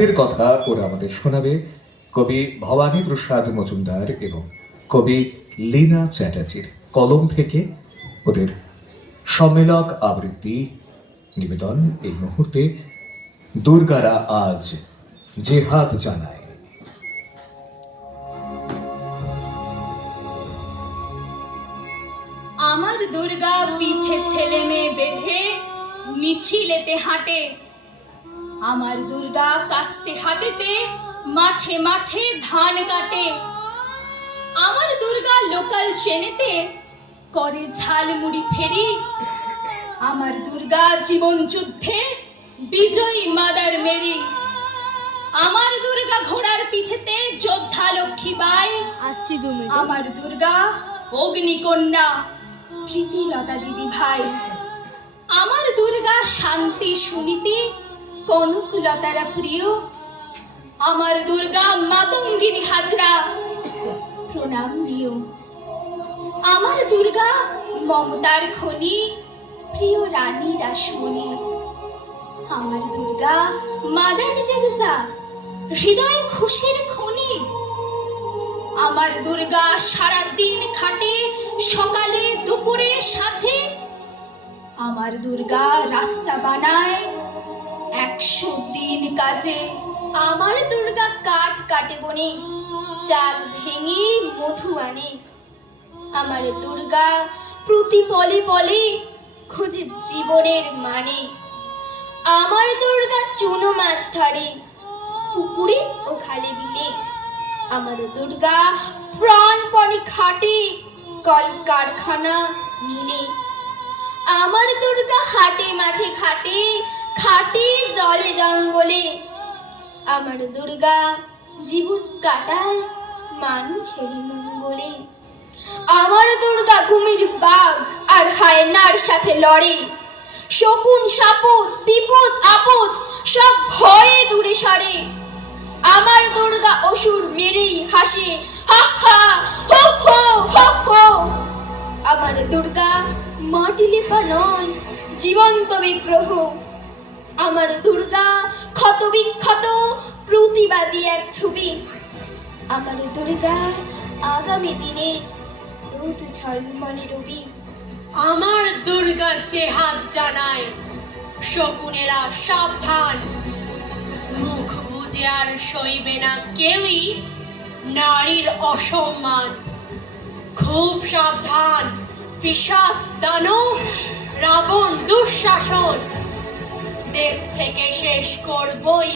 তাদের কথা ওরা আমাদের শোনাবে কবি ভবানী প্রসাদ মজুমদার এবং কবি লীনা চ্যাটার্জির কলম থেকে। ওদের সম্মেলক আবৃত্তি নিবেদন এই মুহূর্তে দুর্গারা আজ জেহাদ জানায়। আমার দুর্গা পিঠে ছেলে মেয়ে বেঁধে মিছিলেতে হাঁটে। আমার দুর্গা কাস্তে হাতেতে মাঠে মাঠে ধান কাটে। আমার দুর্গা লোকাল ট্রেনেতে করে ঝালমুড়ি ফেরি। আমার দুর্গা জীবন যুদ্ধে বিজয়ী মাদার মেরি। আমার দুর্গা ঘোড়ার পিঠেতে যোদ্ধা লক্ষ্মীবাই। আমার দুর্গা অগ্নিকন্যা প্রীতিলতা দিদি ভাই। আমার দুর্গা শান্তি সুনীতি কনকলতারা প্রিয়। আমার দুর্গা মাতঙ্গিনী হাজরা প্রণাম দিও। আমার দুর্গা মমতার খনি প্রিয় রানী রাসমণি। আমার দুর্গা মাদার টেরেসা হৃদয় খুশির খনি। আমার দুর্গা সারা দিন খাটে সকালে দুপুরে সাঁঝে। আমার দুর্গা রাস্তা বানায় 100 দিন কাজে। আমার দুর্গা কাঠ কাটে বনে চাল ভেঙে মধু আনে। আমার দুর্গা প্রতি পলে পলে খোঁজে জীবনের মানে। আমার দুর্গা চুনো মাছ ধরে পুকুরে ও খালে বিলে। আমার দুর্গা প্রাণপণে খাটে কলকারখানা মিলে। আমার দুর্গা হাটে মাঠে ঘাটে খাটে জলে জঙ্গলে। আমার দুর্গা জীবন কাটায় মানুষের মঙ্গলে। আমার দুর্গা কুমির বাঘ আর হায়নার সাথে লড়ে। শকুন সাপদ বিপদ আপদ সব ভয়ে দূরে সরে। আমার দুর্গা অসুর মেরেই হাসে হা হা হো হো হো হো। আমার দুর্গা মাটি লেপা নয় জীবন্ত বিগ্রহ। আমার দুর্গা ক্ষত বিক্ষত প্রতিবাদী এক ছবি। আমার দুর্গা আগামী দিনে রোদ ঝলমলে রবি। আমার দুর্গা জেহাদ জানায় শকুনেরা সাবধান। মুখ বুজে আর সইবে না কেউই নারীর অসম্মান। খুব সাবধান পিশাচ দানব রাবণ দুঃশাসন। দেশ থেকে শেষ করবই